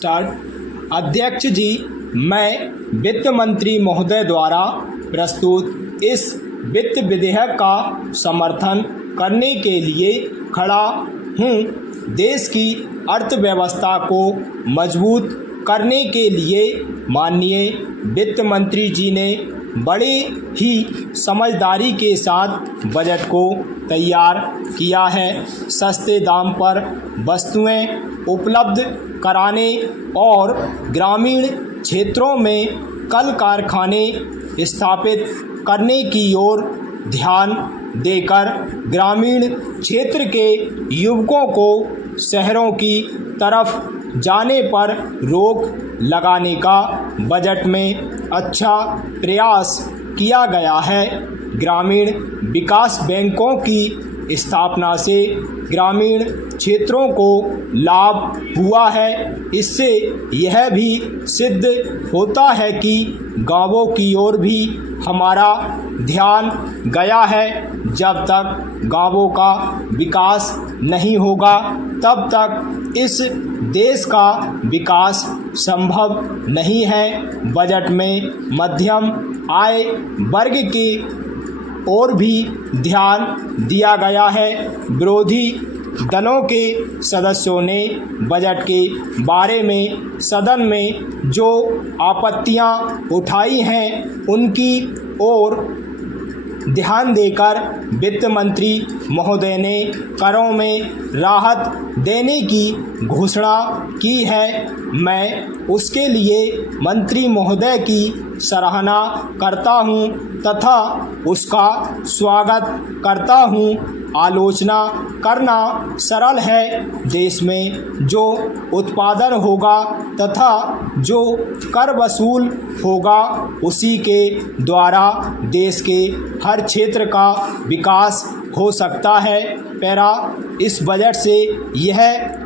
Start. अध्यक्ष जी, मैं वित्त मंत्री महोदय द्वारा प्रस्तुत इस वित्त विधेयक का समर्थन करने के लिए खड़ा हूँ। देश की अर्थव्यवस्था को मजबूत करने के लिए माननीय वित्त मंत्री जी ने बड़े ही समझदारी के साथ बजट को तैयार किया है। सस्ते दाम पर वस्तुएं उपलब्ध कराने और ग्रामीण क्षेत्रों में कल कारखाने स्थापित करने की ओर ध्यान देकर ग्रामीण क्षेत्र के युवकों को शहरों की तरफ जाने पर रोक लगाने का बजट में अच्छा प्रयास किया गया है। ग्रामीण विकास बैंकों की स्थापना से ग्रामीण क्षेत्रों को लाभ हुआ है। इससे यह भी सिद्ध होता है कि गांवों की ओर भी हमारा ध्यान गया है। जब तक गांवों का विकास नहीं होगा तब तक इस देश का विकास संभव नहीं है। बजट में मध्यम आय वर्ग की ओर भी ध्यान दिया गया है। विरोधी दलों के सदस्यों ने बजट के बारे में सदन में जो आपत्तियां उठाई हैं उनकी ओर ध्यान देकर वित्त मंत्री महोदय ने करों में राहत देने की घोषणा की है। मैं उसके लिए मंत्री महोदय की सराहना करता हूं तथा उसका स्वागत करता हूं। आलोचना करना सरल है। देश में जो उत्पादन होगा तथा जो कर वसूल होगा उसी के द्वारा देश के हर क्षेत्र का विकास हो सकता है। पैरा इस बजट से यह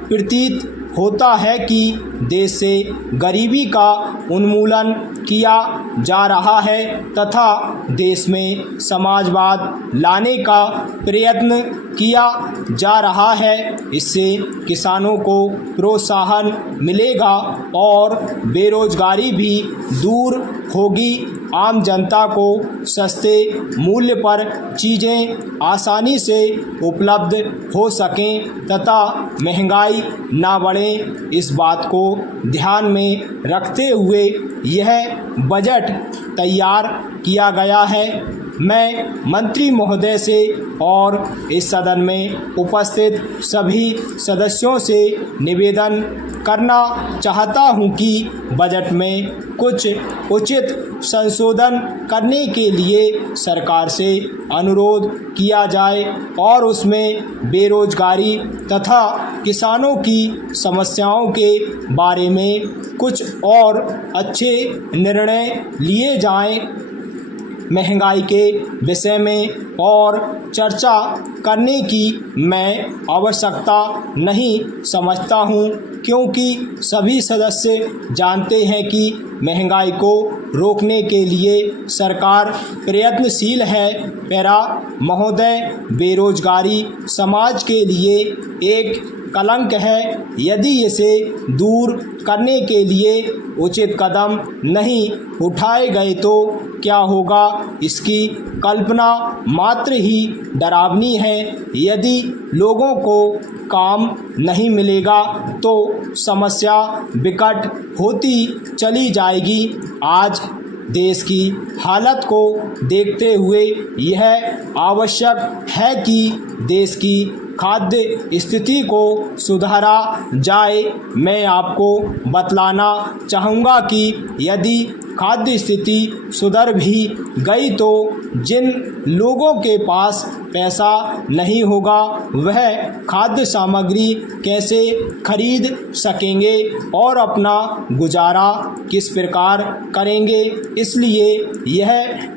प्रतीत होता है कि देश से गरीबी का उन्मूलन किया जा रहा है तथा देश में समाजवाद लाने का प्रयत्न किया जा रहा है। इससे किसानों को प्रोत्साहन मिलेगा और बेरोजगारी भी दूर होगी। आम जनता को सस्ते मूल्य पर चीज़ें आसानी से उपलब्ध हो सकें तथा महंगाई ना बढ़े, इस बात को ध्यान में रखते हुए यह बजट तैयार किया गया है। मैं मंत्री महोदय से और इस सदन में उपस्थित सभी सदस्यों से निवेदन करना चाहता हूं कि बजट में कुछ उचित संशोधन करने के लिए सरकार से अनुरोध किया जाए और उसमें बेरोजगारी तथा किसानों की समस्याओं के बारे में कुछ और अच्छे निर्णय लिए जाएं। महंगाई के विषय में और चर्चा करने की मैं आवश्यकता नहीं समझता हूं, क्योंकि सभी सदस्य जानते हैं कि महंगाई को रोकने के लिए सरकार प्रयत्नशील है। पैरा महोदय, बेरोजगारी समाज के लिए एक कलंक है। यदि इसे दूर करने के लिए उचित कदम नहीं उठाए गए तो क्या होगा, इसकी कल्पना मात्र ही डरावनी है। यदि लोगों को काम नहीं मिलेगा तो समस्या विकट होती चली जाएगी। आज देश की हालत को देखते हुए यह आवश्यक है कि देश की खाद्य स्थिति को सुधारा जाए। मैं आपको बतलाना चाहूँगा कि यदि खाद्य स्थिति सुधर भी गई तो जिन लोगों के पास पैसा नहीं होगा वह खाद्य सामग्री कैसे खरीद सकेंगे और अपना गुजारा किस प्रकार करेंगे। इसलिए यह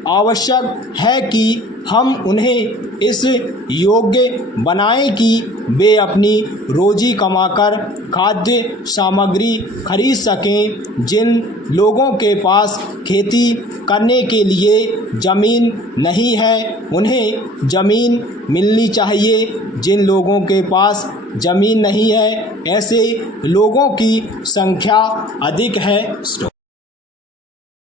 आवश्यक है कि हम उन्हें इस योग्य बनाएं कि वे अपनी रोजी कमाकर खाद्य सामग्री खरीद सकें। जिन लोगों के पास खेती करने के लिए ज़मीन नहीं है उन्हें ज़मीन मिलनी चाहिए। जिन लोगों के पास ज़मीन नहीं है, ऐसे लोगों की संख्या अधिक है।